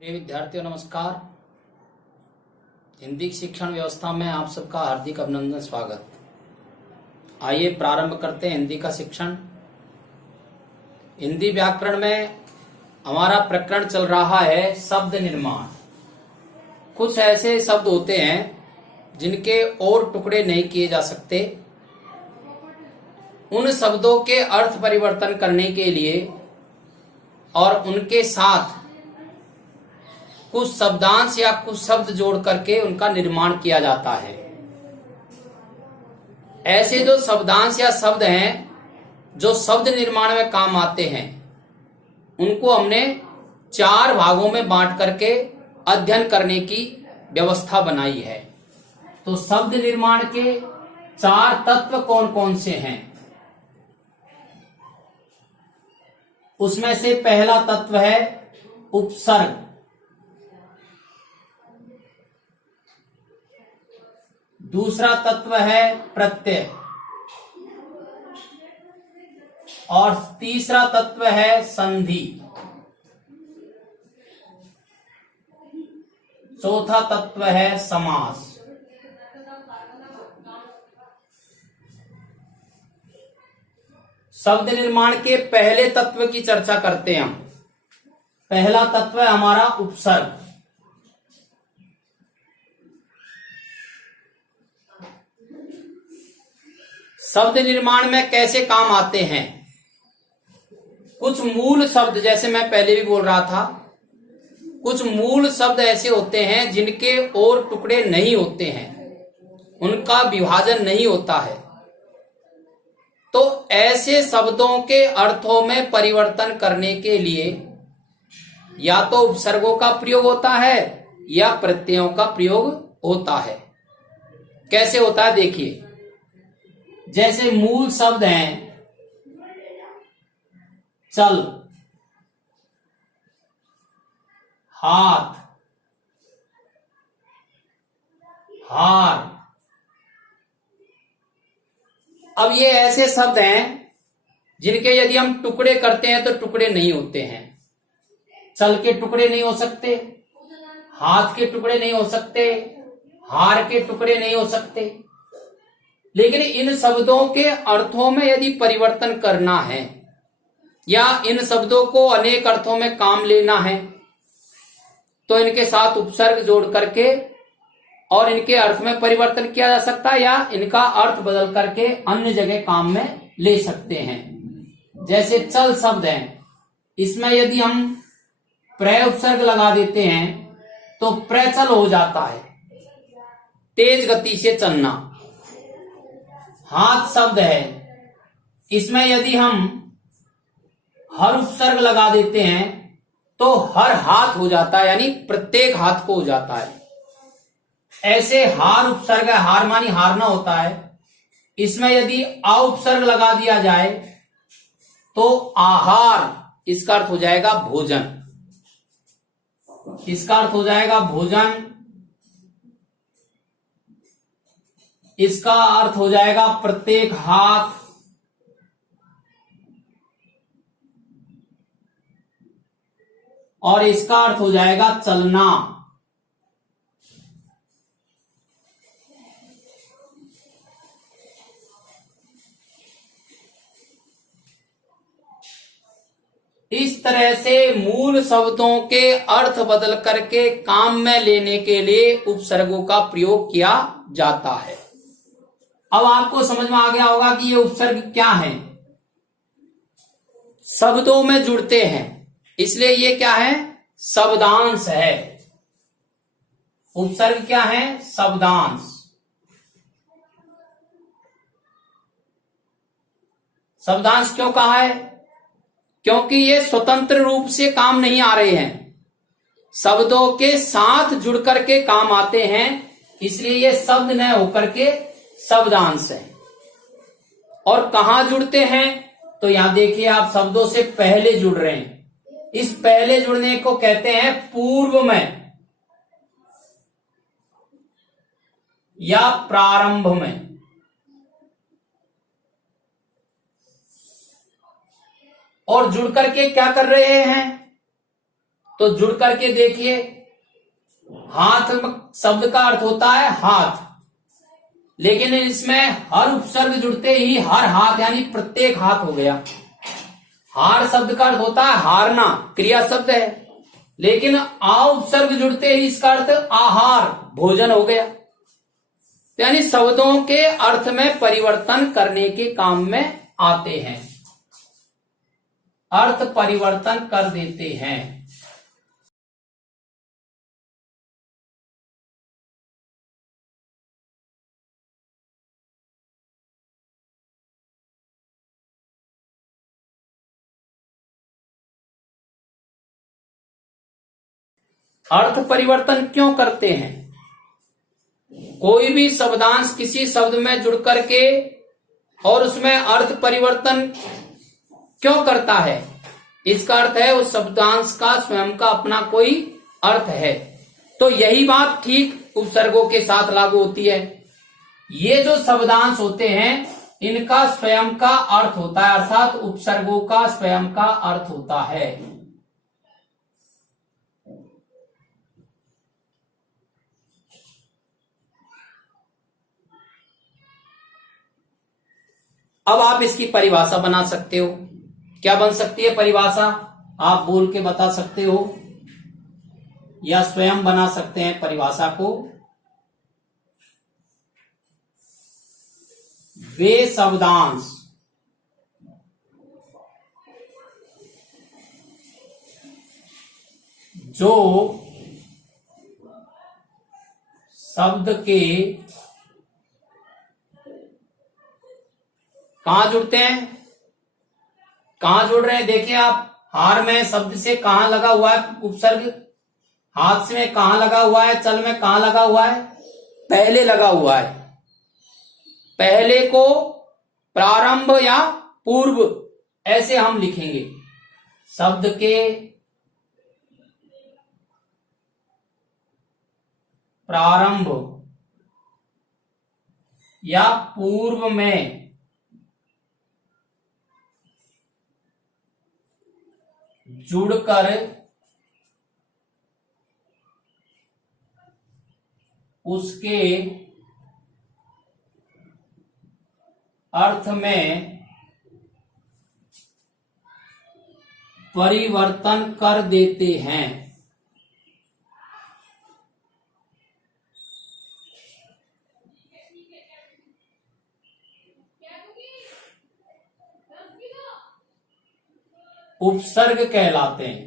प्रिय विद्यार्थियों नमस्कार। हिंदी शिक्षण व्यवस्था में आप सबका हार्दिक अभिनंदन स्वागत। आइए प्रारंभ करते हैं हिंदी का शिक्षण। हिंदी व्याकरण में हमारा प्रकरण चल रहा है शब्द निर्माण। कुछ ऐसे शब्द होते हैं जिनके और टुकड़े नहीं किए जा सकते। उन शब्दों के अर्थ परिवर्तन करने के लिए और उनके साथ कुछ शब्दांश या कुछ शब्द जोड़ करके उनका निर्माण किया जाता है। ऐसे जो शब्दांश या शब्द हैं जो शब्द निर्माण में काम आते हैं, उनको हमने 4 भागों में बांट करके अध्ययन करने की व्यवस्था बनाई है। तो शब्द निर्माण के 4 तत्व कौन कौन से हैं? उसमें से पहला तत्व है उपसर्ग। दूसरा तत्व है प्रत्यय और तीसरा तत्व है संधि। चौथा तत्व है समास। शब्द निर्माण के पहले तत्व की चर्चा करते हैं हम। पहला तत्व है हमारा उपसर्ग। शब्द निर्माण में कैसे काम आते हैं? कुछ मूल शब्द, जैसे मैं पहले भी बोल रहा था, कुछ मूल शब्द ऐसे होते हैं जिनके और टुकड़े नहीं होते हैं, उनका विभाजन नहीं होता है। तो ऐसे शब्दों के अर्थों में परिवर्तन करने के लिए या तो उपसर्गों का प्रयोग होता है या प्रत्ययों का प्रयोग होता है। कैसे होता है देखिए। जैसे मूल शब्द हैं चल, हाथ, हार। अब ये ऐसे शब्द हैं जिनके यदि हम टुकड़े करते हैं तो टुकड़े नहीं होते हैं। चल के टुकड़े नहीं हो सकते, हाथ के टुकड़े नहीं हो सकते, हार के टुकड़े नहीं हो सकते। लेकिन इन शब्दों के अर्थों में यदि परिवर्तन करना है या इन शब्दों को अनेक अर्थों में काम लेना है तो इनके साथ उपसर्ग जोड़ करके और इनके अर्थ में परिवर्तन किया जा सकता है या इनका अर्थ बदल करके अन्य जगह काम में ले सकते हैं। जैसे चल शब्द है, इसमें यदि हम प्रय उपसर्ग लगा देते हैं तो प्रचल हो जाता है, तेज गति से चलना। हाथ शब्द है, इसमें यदि हम हर उपसर्ग लगा देते हैं तो हर हाथ हो जाता है, यानी प्रत्येक हाथ को हो जाता है। ऐसे हार उपसर्ग है, हार मानी हारना होता है, इसमें यदि आ उपसर्ग लगा दिया जाए तो आहार, इसका अर्थ हो जाएगा भोजन। इसका अर्थ हो जाएगा भोजन, इसका अर्थ हो जाएगा प्रत्येक हाथ, और इसका अर्थ हो जाएगा चलना। इस तरह से मूल शब्दों के अर्थ बदल करके काम में लेने के लिए उपसर्गों का प्रयोग किया जाता है। अब आपको समझ में आ गया होगा कि ये उपसर्ग क्या है। शब्दों में जुड़ते हैं, इसलिए ये क्या है? शब्दांश है। उपसर्ग क्या है? शब्दांश। शब्दांश क्यों कहा है? क्योंकि ये स्वतंत्र रूप से काम नहीं आ रहे हैं, शब्दों के साथ जुड़ करके काम आते हैं, इसलिए ये शब्द न होकर के शब्दांश है। और कहां जुड़ते हैं? तो यहां देखिए, आप शब्दों से पहले जुड़ रहे हैं। इस पहले जुड़ने को कहते हैं पूर्व में या प्रारंभ में। और जुड़ करके क्या कर रहे हैं? तो जुड़ करके देखिए, हाथ शब्द का अर्थ होता है हाथ, लेकिन इसमें हर उपसर्ग जुड़ते ही हर हाथ यानी प्रत्येक हाथ हो गया। हार शब्द का अर्थ होता है हारना, क्रिया शब्द है, लेकिन आ उपसर्ग जुड़ते ही इसका अर्थ आहार, भोजन हो गया। यानी शब्दों के अर्थ में परिवर्तन करने के काम में आते हैं, अर्थ परिवर्तन कर देते हैं। अर्थ परिवर्तन क्यों करते हैं? कोई भी शब्दांश किसी शब्द में जुड़ करके और उसमें अर्थ परिवर्तन क्यों करता है? इसका अर्थ है उस शब्दांश का स्वयं का अपना कोई अर्थ है। तो यही बात ठीक उपसर्गों के साथ लागू होती है। ये जो शब्दांश होते हैं इनका स्वयं का अर्थ होता है, अर्थात उपसर्गों का स्वयं का अर्थ होता है। अब आप इसकी परिभाषा बना सकते हो। क्या बन सकती है परिभाषा? आप बोल के बता सकते हो या स्वयं बना सकते हैं परिभाषा को। वे शब्दांश जो शब्द के कहां जुड़ते हैं, कहां जुड़ रहे हैं? देखिए आप, हार में शब्द से कहां लगा हुआ है उपसर्ग, हाथ में कहां लगा हुआ है, चल में कहां लगा हुआ है, पहले लगा हुआ है। पहले को प्रारंभ या पूर्व ऐसे हम लिखेंगे। शब्द के प्रारंभ या पूर्व में जुड़कर उसके अर्थ में परिवर्तन कर देते हैं। उपसर्ग कहलाते हैं।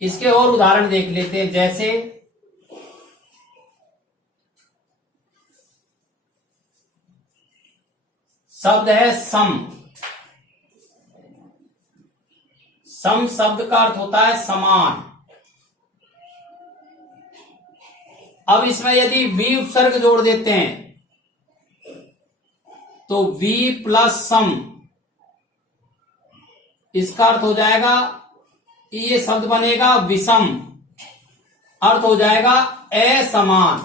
इसके और उदाहरण देख लेते हैं, जैसे शब्द है सम। सम शब्द का अर्थ होता है समान। अब इसमें यदि वी उपसर्ग जोड़ देते हैं तो वी प्लस सम, इसका अर्थ हो जाएगा, ये शब्द बनेगा विषम, अर्थ हो जाएगा असमान।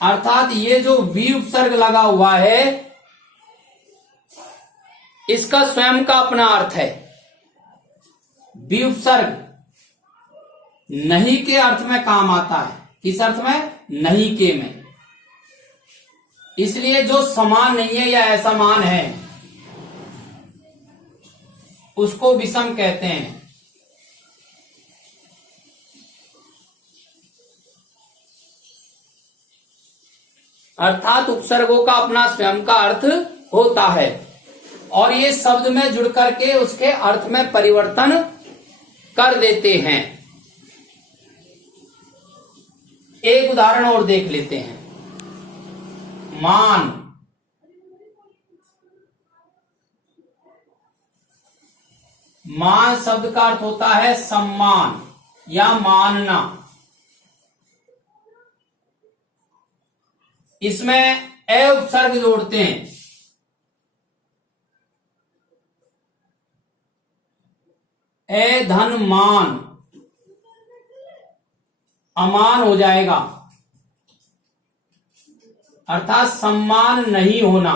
अर्थात ये जो वी उपसर्ग लगा हुआ है इसका स्वयं का अपना अर्थ है। वी उपसर्ग नहीं के अर्थ में काम आता है। किस अर्थ में? नहीं के में। इसलिए जो समान नहीं है या असमान है उसको विषम कहते हैं। अर्थात उपसर्गों का अपना स्वयं का अर्थ होता है और ये शब्द में जुड़ करके उसके अर्थ में परिवर्तन कर देते हैं। एक उदाहरण और देख लेते हैं। मान। मान शब्द का अर्थ होता है सम्मान या मानना। इसमें ए उपसर्ग जोड़ते हैं। ए धन मान, अमान हो जाएगा, अर्थात सम्मान नहीं होना।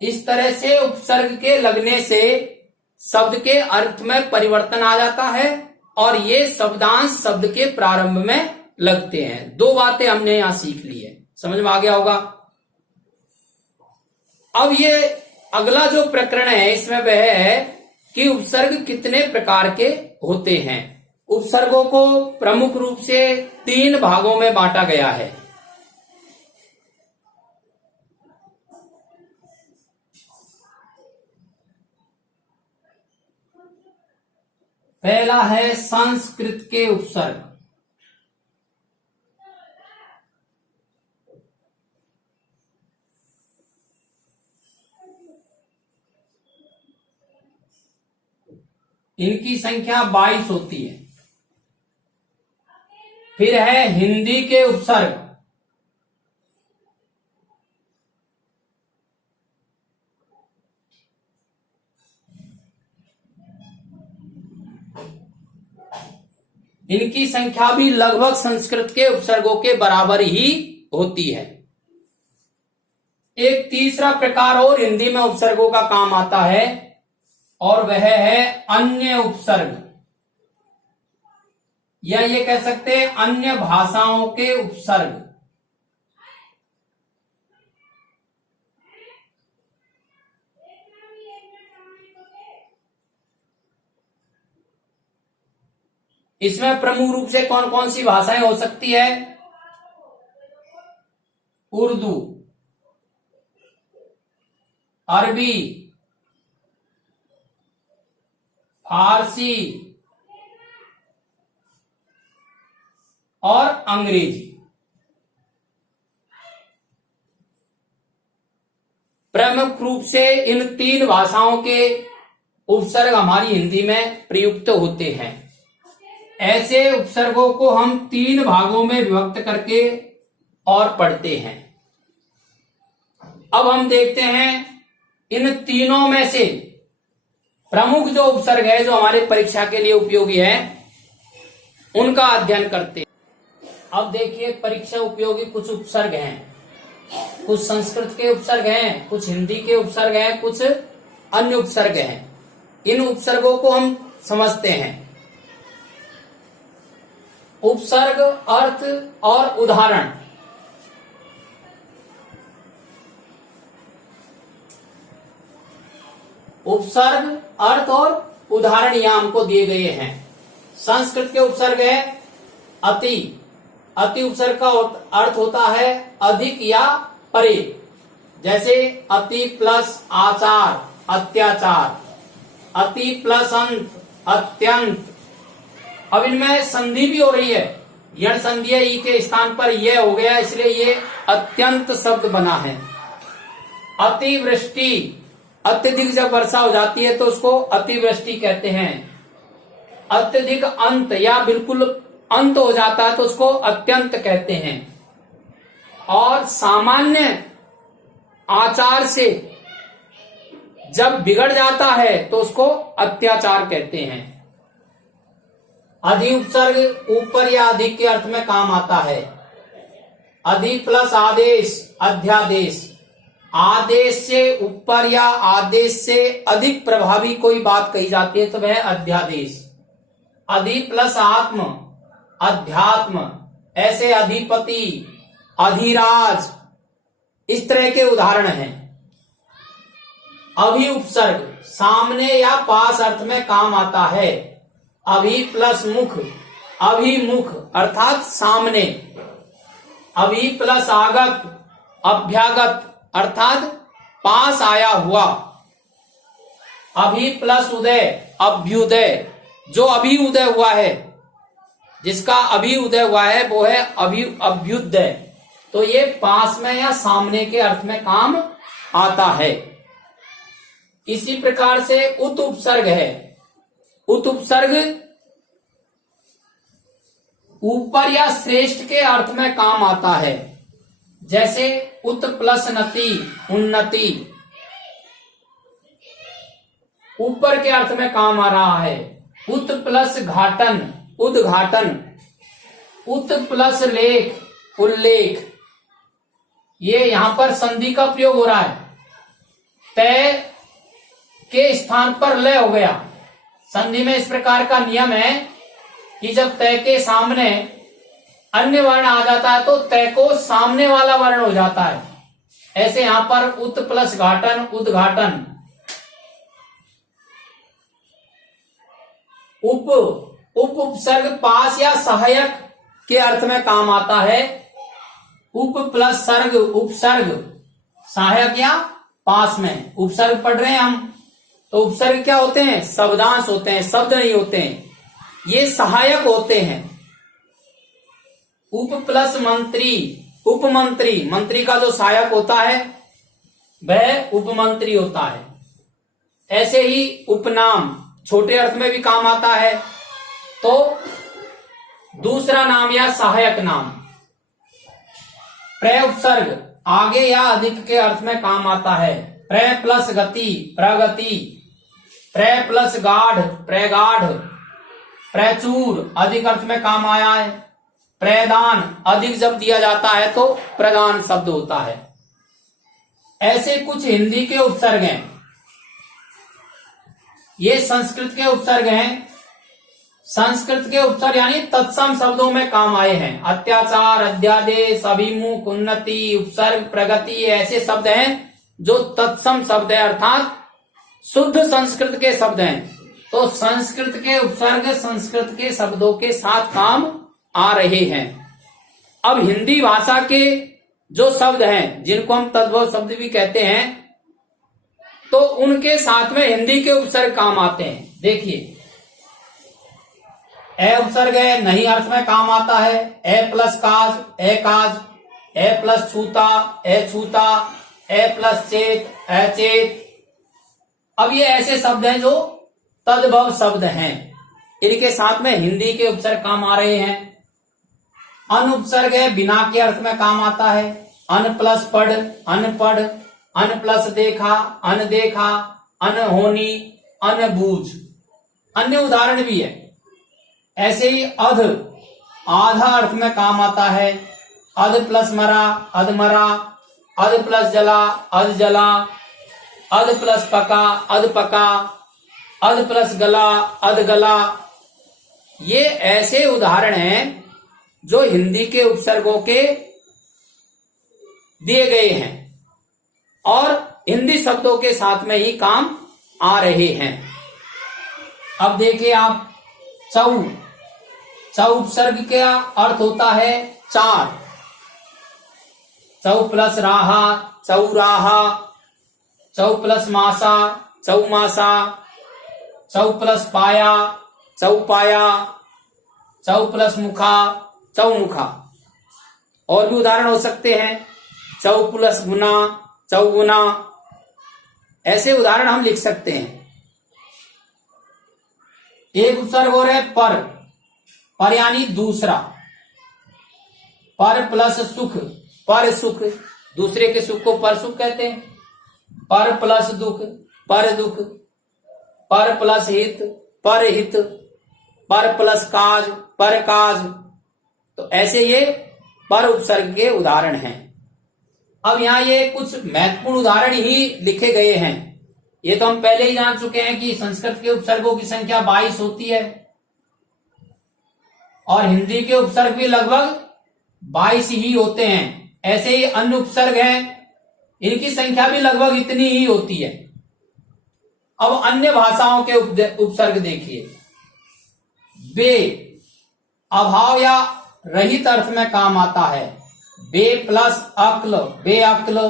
इस तरह से उपसर्ग के लगने से शब्द के अर्थ में परिवर्तन आ जाता है और ये शब्दांश शब्द के प्रारंभ में लगते हैं। दो बातें हमने यहां सीख ली है, समझ में आ गया होगा। अब ये अगला जो प्रकरण है इसमें वह है कि उपसर्ग कितने प्रकार के होते हैं। उपसर्गों को प्रमुख रूप से 3 भागों में बांटा गया है। पहला है संस्कृत के उपसर्ग। इनकी संख्या 22 होती है। फिर है हिंदी के उपसर्ग। इनकी संख्या भी लगभग संस्कृत के उपसर्गों के बराबर ही होती है। एक तीसरा प्रकार और हिंदी में उपसर्गों का काम आता है और वह है अन्य उपसर्ग, या ये कह सकते हैं अन्य भाषाओं के उपसर्ग। इसमें प्रमुख रूप से कौन कौन सी भाषाएं हो सकती है? उर्दू, अरबी, फारसी और अंग्रेजी। प्रमुख रूप से इन 3 भाषाओं के उपसर्ग हमारी हिंदी में प्रयुक्त होते हैं। ऐसे उपसर्गों को हम 3 भागों में विभक्त करके और पढ़ते हैं। अब हम देखते हैं इन तीनों में से प्रमुख जो उपसर्ग है जो हमारे परीक्षा के लिए उपयोगी है उनका अध्ययन करते हैं। अब देखिए परीक्षा उपयोगी कुछ उपसर्ग हैं, कुछ संस्कृत के उपसर्ग हैं, कुछ हिंदी के उपसर्ग हैं, कुछ अन्य उपसर्ग हैं। इन उपसर्गों को हम समझते हैं। उपसर्ग, अर्थ और उदाहरण। उपसर्ग, अर्थ और उदाहरण यहां हमको दिए गए हैं। संस्कृत के उपसर्ग है अति। अति उपसर्ग का अर्थ होता है अधिक या परे, जैसे अति प्लस आचार, अत्याचार। अति प्लस अंत, अत्यंत। अब इनमें संधि भी हो रही है, यण संधि है, ई के स्थान पर यह हो गया, इसलिए ये अत्यंत शब्द बना है। अतिवृष्टि, अत्यधिक जब वर्षा हो जाती है तो उसको अतिवृष्टि कहते हैं। अत्यधिक अंत या बिल्कुल अंत हो जाता है तो उसको अत्यंत कहते हैं। और सामान्य आचार से जब बिगड़ जाता है तो उसको अत्याचार कहते हैं। अधि उपसर्ग ऊपर या अधिक के अर्थ में काम आता है। अधि प्लस आदेश, अध्यादेश। आदेश से ऊपर या आदेश से अधिक प्रभावी कोई बात कही जाती है तो वह अध्यादेश। अधि प्लस आत्म, अध्यात्म। ऐसे अधिपति, अधिराज, इस तरह के उदाहरण हैं। अभि उपसर्ग सामने या पास अर्थ में काम आता है। अभि प्लस मुख, अभिमुख अर्थात सामने। अभि प्लस आगत, अभ्यागत अर्थात पास आया हुआ। अभि प्लस उदय, अभ्युदय, जो अभी उदय हुआ है, जिसका अभी उदय हुआ है वो है अभ्युदय। तो ये पास में या सामने के अर्थ में काम आता है। इसी प्रकार से उत उपसर्ग है। उत उपसर्ग ऊपर या श्रेष्ठ के अर्थ में काम आता है। जैसे उत प्लस नति, उन्नति, ऊपर के अर्थ में काम आ रहा है। उत प्लस घाटन, उद्घाटन, उत प्लस लेख, उल्लेख। ये यहां पर संधि का प्रयोग हो रहा है। तय के स्थान पर लय हो गया। संधि में इस प्रकार का नियम है कि जब तय के सामने अन्य वर्ण आ जाता है तो तय को सामने वाला वर्ण हो जाता है। ऐसे यहां पर उत प्लस घाटन, उद्घाटन। उपसर्ग पास या सहायक के अर्थ में काम आता है। उप प्लस सर्ग, उपसर्ग, सहायक या पास में। उपसर्ग पढ़ रहे हैं हम, तो उपसर्ग क्या होते हैं? शब्दांश होते हैं, शब्द नहीं होते हैं, ये सहायक होते हैं। उप प्लस मंत्री, उपमंत्री, मंत्री का जो सहायक होता है वह उपमंत्री होता है। ऐसे ही उपनाम छोटे अर्थ में भी काम आता है, तो दूसरा नाम या सहायक नाम। प्र उपसर्ग आगे या अधिक के अर्थ में काम आता है। प्र प्लस गति, प्रगति। प्र प्लस गाढ़, प्रगाढ़। प्रचुर अधिक अर्थ में काम आया है। प्रदान अधिक जब दिया जाता है तो प्रदान शब्द होता है। ऐसे कुछ हिंदी के उपसर्ग हैं। ये संस्कृत के उपसर्ग हैं। संस्कृत के उपसर्ग यानी तत्सम शब्दों में काम आए हैं। अत्याचार, अध्यादेश, अभिमुख, उन्नति, उपसर्ग, प्रगति, ऐसे शब्द हैं जो तत्सम शब्द है, अर्थात शुद्ध संस्कृत के शब्द हैं। तो संस्कृत के उपसर्ग संस्कृत के शब्दों के साथ काम आ रहे हैं। अब हिंदी भाषा के जो शब्द हैं जिनको हम तद्भव शब्द भी कहते हैं, तो उनके साथ में हिंदी के उपसर्ग काम आते हैं। देखिए, ए उपसर्ग है, नहीं अर्थ में काम आता है। ए प्लस काज, ए काज। ए प्लस छूता, ए छूता। ए प्लस चेत, ए चेत। अब ये ऐसे शब्द हैं जो तद्भव शब्द हैं, इनके साथ में हिंदी के उपसर्ग काम आ रहे हैं। अन उपसर्ग है, बिना के अर्थ में काम आता है। अन प्लस पढ़, अनपढ़। अन प्लस देखा, अनदेखा। अनहोनी, अनबूझ। अन्य उदाहरण भी है। ऐसे ही अध आधा अर्थ में काम आता है। अध प्लस मरा, अधमरा। अध प्लस जला, अध जला। अध प्लस पका, अध पका। अध प्लस गला, अध गला। ये ऐसे उदाहरण हैं जो हिंदी के उपसर्गों के दिए गए हैं और हिंदी शब्दों के साथ में ही काम आ रहे हैं। अब देखिए आप, चौ। चौ उपसर्ग का अर्थ होता है चार। चौ प्लस राहा, चौराहा। चौ प्लस मासा, चौमासा। चौ प्लस पाया, चौपाया। चौ प्लस मुखा, चौमुखा। और भी उदाहरण हो सकते हैं। चौ प्लस गुना, चौगुना। ऐसे उदाहरण हम लिख सकते हैं। एक उपसर्ग और है पर। पर यानी दूसरा। पर प्लस सुख, पर सुख। दूसरे के सुख को पर सुख कहते हैं। पर प्लस दुख, पर दुख। पर प्लस हित, पर हित। पर प्लस काज, पर काज। तो ऐसे ये पर उपसर्ग के उदाहरण हैं। अब यहां ये कुछ महत्वपूर्ण उदाहरण ही लिखे गए हैं। ये तो हम पहले ही जान चुके हैं कि संस्कृत के उपसर्गों की संख्या 22 होती है और हिंदी के उपसर्ग भी लगभग 22 ही होते हैं। ऐसे ही अन्य उपसर्ग हैं, इनकी संख्या भी लगभग इतनी ही होती है। अब अन्य भाषाओं के उपसर्ग देखिए। बे अभाव या रहित अर्थ में काम आता है। बे प्लस अक्ल, बेअक्ल।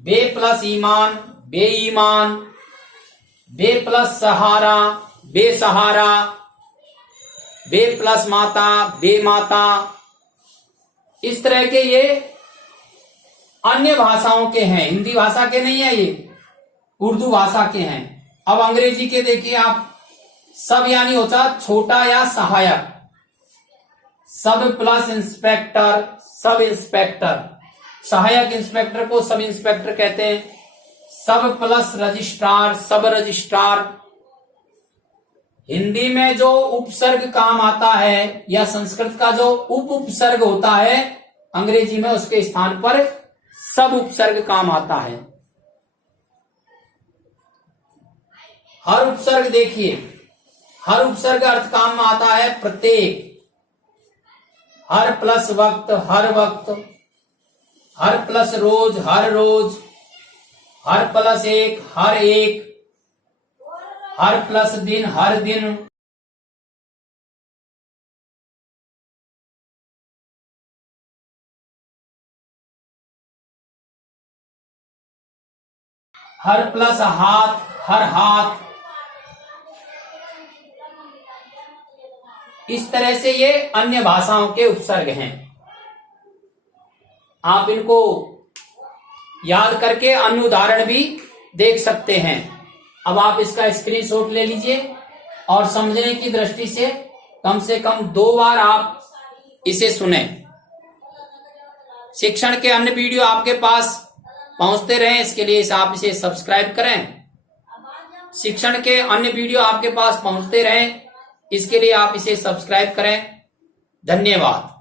बे प्लस ईमान, बेईमान। बे प्लस सहारा, बेसहारा। बे प्लस माता, बेमाता। इस तरह के ये अन्य भाषाओं के हैं, हिंदी भाषा के नहीं है, ये उर्दू भाषा के हैं। अब अंग्रेजी के देखिए आप। सब यानी होता छोटा या सहायक। सब प्लस इंस्पेक्टर, सब इंस्पेक्टर, सहायक इंस्पेक्टर को सब इंस्पेक्टर कहते हैं। सब प्लस रजिस्ट्रार, सब रजिस्ट्रार। हिंदी में जो उपसर्ग काम आता है या संस्कृत का जो उपसर्ग होता है, अंग्रेजी में उसके स्थान पर सब उपसर्ग काम आता है। हर उपसर्ग देखिए, हर उपसर्ग अर्थ काम में आता है प्रत्येक। हर प्लस वक्त, हर वक्त। हर प्लस रोज, हर रोज। हर प्लस एक, हर एक। हर प्लस दिन, हर दिन। हर प्लस हाथ, हर हाथ। इस तरह से ये अन्य भाषाओं के उपसर्ग हैं। आप इनको याद करके अन्य उदाहरण भी देख सकते हैं। अब आप इसका स्क्रीनशॉट ले लीजिए और समझने की दृष्टि से कम 2 बार आप इसे सुने। शिक्षण के अन्य वीडियो आपके पास पहुंचते रहें, इसके लिए आप इसे सब्सक्राइब करें। शिक्षण के अन्य वीडियो आपके पास पहुंचते रहें, इसके लिए आप इसे सब्सक्राइब करें। धन्यवाद।